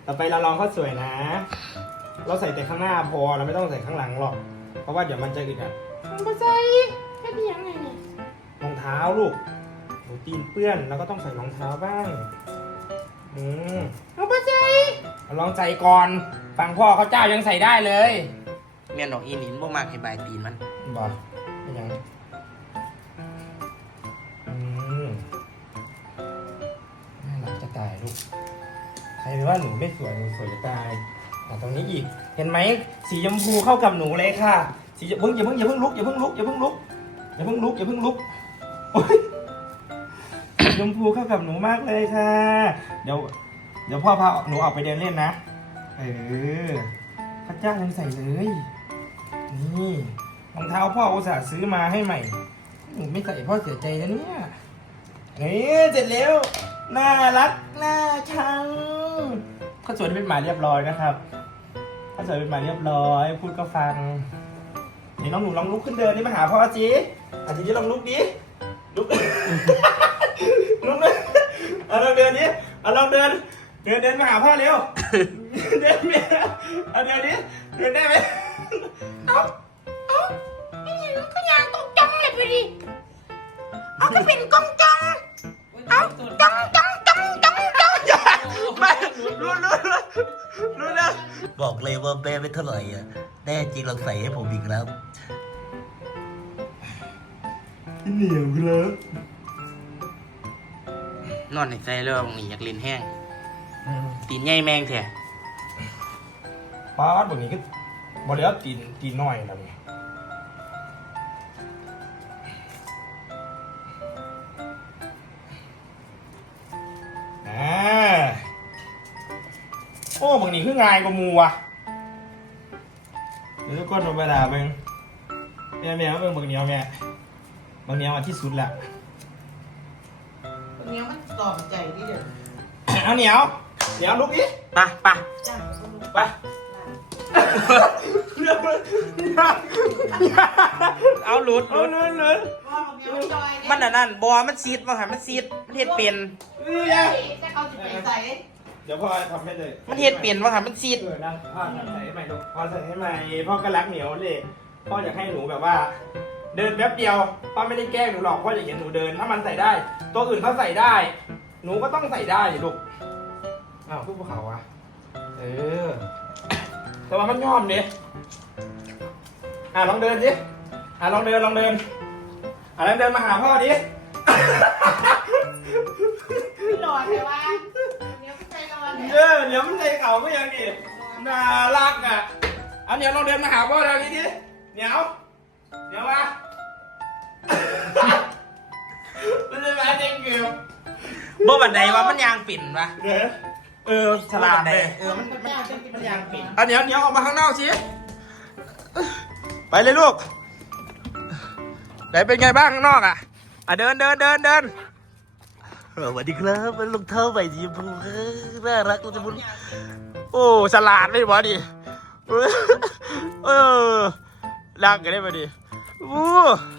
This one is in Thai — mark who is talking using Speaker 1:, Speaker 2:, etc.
Speaker 1: ต่อไปเราลองข้าวสวยนะ เราใส่แต่ข้างหน้าพอเราไม่ต้องใส่ข้างหลังหรอกเพราะว่าเดี๋ยวมันจะอึดอัด
Speaker 2: มาใส่แค่นี้ยังไงนี่
Speaker 1: รองเท้าลูกหนูตีนเปื้อนแล้วก็ต้องใส่รองเท้าบ้าง
Speaker 2: เอามาใส่
Speaker 1: ลองใส่ก่อนฟังพ่อเขาเจ้ายังใส่ได้เลย
Speaker 3: เมียนดอกอีนินบ่มากให้บายตีนมัน
Speaker 1: บอกเป็นยังน่ารักจะตายลูกใครว่าหนูไม่สวยหนูสวยจะตายตรงนี้อีกเห็นไหมสีชมพูเข้ากับหนูเลยค่ะสีอย่าเพิ่งลุกอย่าเพิ่งลุกโอ๊ยสีชมพูเข้ากับหนูมากเลยค่ะเดี๋ยวพ่อพาหนูออกไปเดินเล่นนะพระเจ้ายังใส่เลยนี่รองเท้าพ่ออุตส่าห์ซื้อมาให้ใหม่หนูไม่ใส่พ่อเสียใจนะเนี่ยนี่เสร็จแล้วน่ารักน่าชังข้าวสวยเป็นหมาเรียบร้อยนะครับข้าวสวยเป็นหมาเรียบร้อยพูดก็ฟังนี่น้องหนูลองลุกขึ้นเดินนี่มาหาพ่อจีทีนี้ลองลุกดิลุก ลุกเลยลองเดินดิลองเดินมาหาพ่อเร็ว เดินไปเดินดิเดินได้ไหม
Speaker 2: เอานี่ก็ยางตรงจังเลยไปดิเอาก็เป็นกองจังเอาจัง
Speaker 1: ไม่รู้นะ
Speaker 3: บอกเลยว่าแม่ไม่เท่าไหร่อ่ะแน่จริงลองใส่ให้ผมอีกแล้ว
Speaker 1: เหนียวครับ
Speaker 3: นอนในใจเรื่องนี้อยากเล่นแห้งตีนใหญ่แมงแท้
Speaker 1: ป้าแบบนี้ก็บริแล้วตีนน้อยแล้วเนี่ยโอ้บางนี้คืองายกว่ามูว่ะเดี๋ยวทุกคนธรรมดาเบิ่งแม่เบิ่งบางเนี้ยแม่บางเนี้ยมาที่สุดแหละ
Speaker 2: ตรงนี้มันตอบใจที่เดียว
Speaker 1: เอาเหนียวลุกดิ
Speaker 3: ปะ
Speaker 2: จ้า
Speaker 1: ไป
Speaker 3: เอาหลุด
Speaker 1: เอาเลื่อน
Speaker 3: มันนั่นบอมันซีดว่าหันมันซีดมันเฮ็ดเป็น
Speaker 1: นี่ไง
Speaker 2: แต่เขาจะไปใส่
Speaker 1: เดี๋ยวพ่อทำให้เลย
Speaker 3: มันเฮ็ดเป็นว่าหันมันซีด
Speaker 1: นะพ่อใส่ให้ใหม่ลูกพ่อใส่ให้ใหม่พ่อก็รักเหนียวเลยพ่ออยากให้หนูแบบว่า เดินแป๊บเดียวพ่อไม่ได้แกล้งหนูหรอกพ่ออยากเห็นหนูเดินถ้ามันใส่ได้ ตัวอื่นเขาใส่ได้ หนูก็ต้องใส่ได้ลูกอ้าวพูดภูเขาอะแต่ว่ามันย่อมดิลองเดินสิลองเดินลองเดินมาหาพ่อดิ
Speaker 2: หลอดเลยว่าเดี๋ยวใจร้อนเลย
Speaker 1: เดี๋ยวมันใส่เขาก็ยังดิน่ารักอ่ะเหนียวลองเดินมาหาพ่อทางนี้ดิเหนียวมา มันจะมาเจ๊งเกือบ
Speaker 3: บ่บันไดว่ามันยางปิ่นวะ
Speaker 1: ฉลาดเลยมันยางปิดเหนียวออกมาข้างนอกสิไปเลยลูกไหนเป็นไงบ้างข้างนอกอ่ะเดิน
Speaker 3: สวัสดีครับมันรองเท้าใหม่สีชมพูน่ารักจะบุญ
Speaker 1: โอ้ฉลาดไม่บอดิรักกันได้ปะดิ